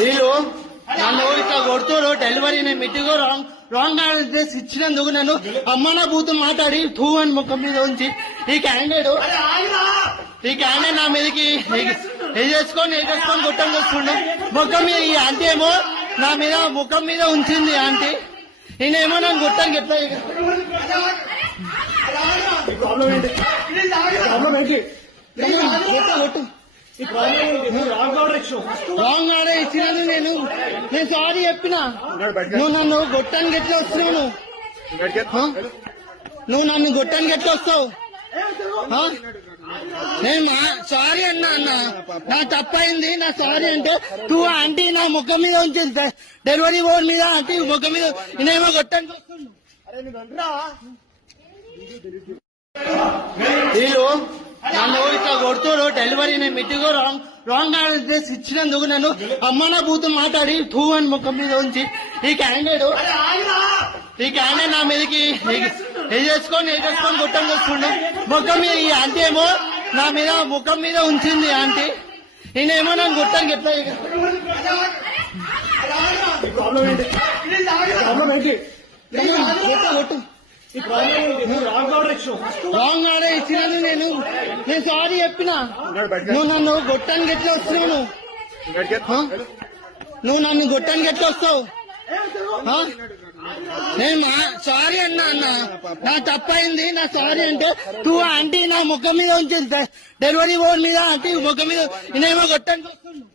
వీళ్ళు నన్ను ఇట్లా కొడుతురు డెలివరీ నేను మిట్టిగో రాంగ్ అడ్రస్ ఇచ్చినందుకు నన్ను అమ్మనా బూతు మాట్లాడి టూ అని ముఖం మీద ఉంచి ఈ క్యాండిడేట్ నా మీదకి వేసేసుకొని కొట్టం వస్తుండు ముఖం మీద. ఈ ఆంటీ ఏమో నా మీద ముఖం మీద ఉంచింది ఆంటీ, నేనేమో నన్ను కొట్టానికి ఎట్లా కొట్టు రాంగ్ ఆర్డర్ ఇచ్చినది. నేను సారీ చెప్పినా, నువ్వు నన్ను గొట్టానికి ఎట్లా వస్తున్నావు? నువ్వు నన్ను గొట్టానికి ఎట్లా వస్తావు? నేను సారీ అన్నా నా తప్పైంది, నా సారీ అంటే టూ ఆంటీ నా ముఖం మీద ఉంచింది డెలివరీ బోర్డు మీద ఆంటీ ముఖం మీద నేనేమో గొట్టానికి వస్తున్నాను. వీళ్ళు నన్ను ఇట్లా కొడుతురు డెలివరీ నేను మిట్టిగో రాంగ్ అడ్రస్ ఇచ్చినందుకు నన్ను అమ్మనా బూతు మాట్లాడి టూ అని ముఖం మీద ఉంచి ఈ క్యాండిడేట్ నా మీదకి వేసేసుకొని కొట్టం వస్తుండు ముఖం మీద. ఈ ఆంటీ ఏమో నా మీద ముఖం మీద ఉంచింది ఆంటీ, నేనేమో నన్ను కొట్టానికి ఎట్లా కొట్టు రాంగ్ ఆర్డర్ ఇచ్చినది. నేను సారీ చెప్పినా, నువ్వు నన్ను గొట్టానికి ఎట్లా వస్తున్నావు? నువ్వు నన్ను గొట్టానికి ఎట్లా వస్తావు? నేను సారీ అన్నా నా తప్పైంది, నా సారీ అంటే టూ ఆంటీ నా ముఖం మీద ఉంచింది డెలివరీ బోర్డు మీద ఆంటీ ముఖం మీద నేనేమో గొట్టానికి వస్తున్నాను.